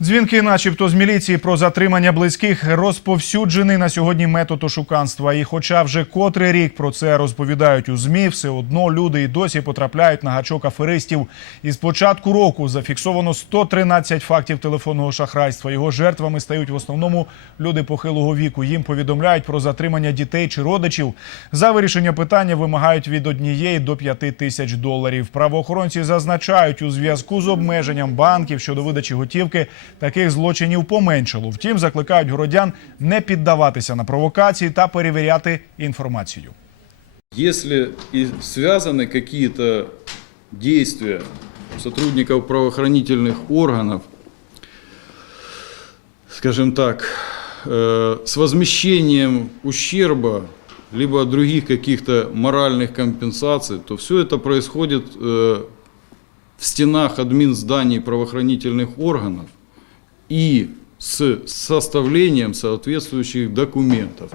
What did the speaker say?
Дзвінки, начебто, з міліції про затримання близьких, розповсюджений на сьогодні метод ошуканства. І хоча вже котрий рік про це розповідають у ЗМІ, все одно люди і досі потрапляють на гачок аферистів. Із початку року зафіксовано 113 фактів телефонного шахрайства. Його жертвами стають в основному люди похилого віку. Їм повідомляють про затримання дітей чи родичів. За вирішення питання вимагають від однієї до п'яти тисяч доларів. Правоохоронці зазначають, у зв'язку з обмеженням банків щодо видачі готівки таких злочинів поменшало. Втім, закликають городян не піддаватися на провокації та перевіряти інформацію. Если и связаны какие-то действия сотрудников правоохранительных органов, скажем так, э, с возмещением ущерба, либо других каких-то моральных компенсаций, то все это происходит э, в стенах админ зданий правоохранительных органов и с составлением соответствующих документов.